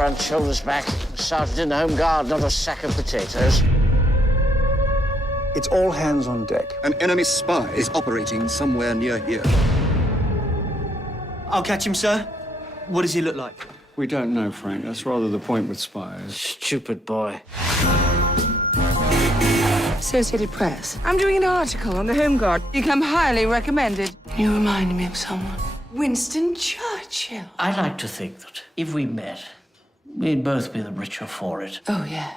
front, shoulders back. Sergeant in the Home Guard, not a sack of potatoes. It's all hands on deck. An enemy spy is operating somewhere near here. I'll catch him, sir. What does he look like? We don't know, Frank. That's rather the point with spies. Stupid boy. Associated Press. I'm doing an article on the Home Guard. You come highly recommended. You remind me of someone. Winston Churchill. I like to think that if we met, we'd both be the richer for it. Oh, yes.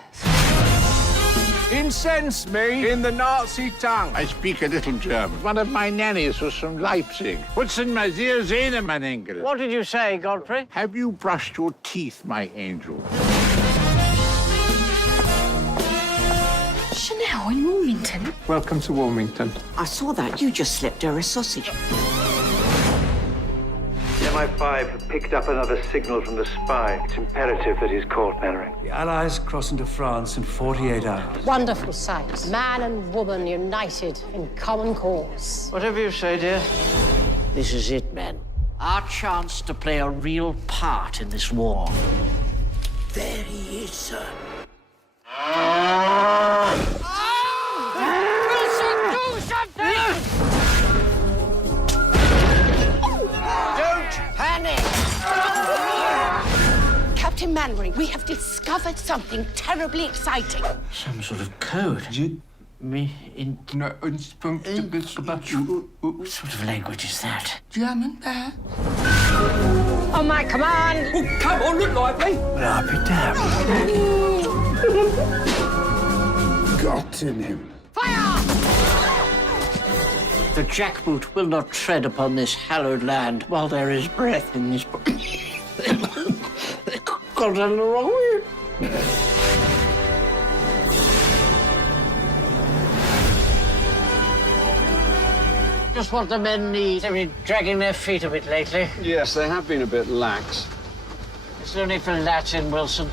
Incense me in the Nazi tongue. I speak a little German. One of my nannies was from Leipzig. Putzen mal sehr Zähne, mein Enkel. What did you say, Godfrey? Have you brushed your teeth, my angel? Chanel in Wilmington? Welcome to Wilmington. I saw that. You just slipped her a sausage. MI5 have picked up another signal from the spy. It's imperative that he's caught, Mannering. The Allies cross into France in 48 hours. Wonderful sight. Man and woman united in common cause. Whatever you say, dear. This is it, man. Our chance to play a real part in this war. There he is, sir. Do something! Panic! Captain Mannering, we have discovered something terribly exciting. Some sort of code. What sort of language is that? German, perhaps? On my command! Oh, come on, look lively. Well, I'll be damned. Gotten him. Fire! The jackboot will not tread upon this hallowed land while there is breath in this book. Got done the wrong way. Just what the men need. They've been dragging their feet a bit lately. Yes, they have been a bit lax. It's only for Latin, Wilson.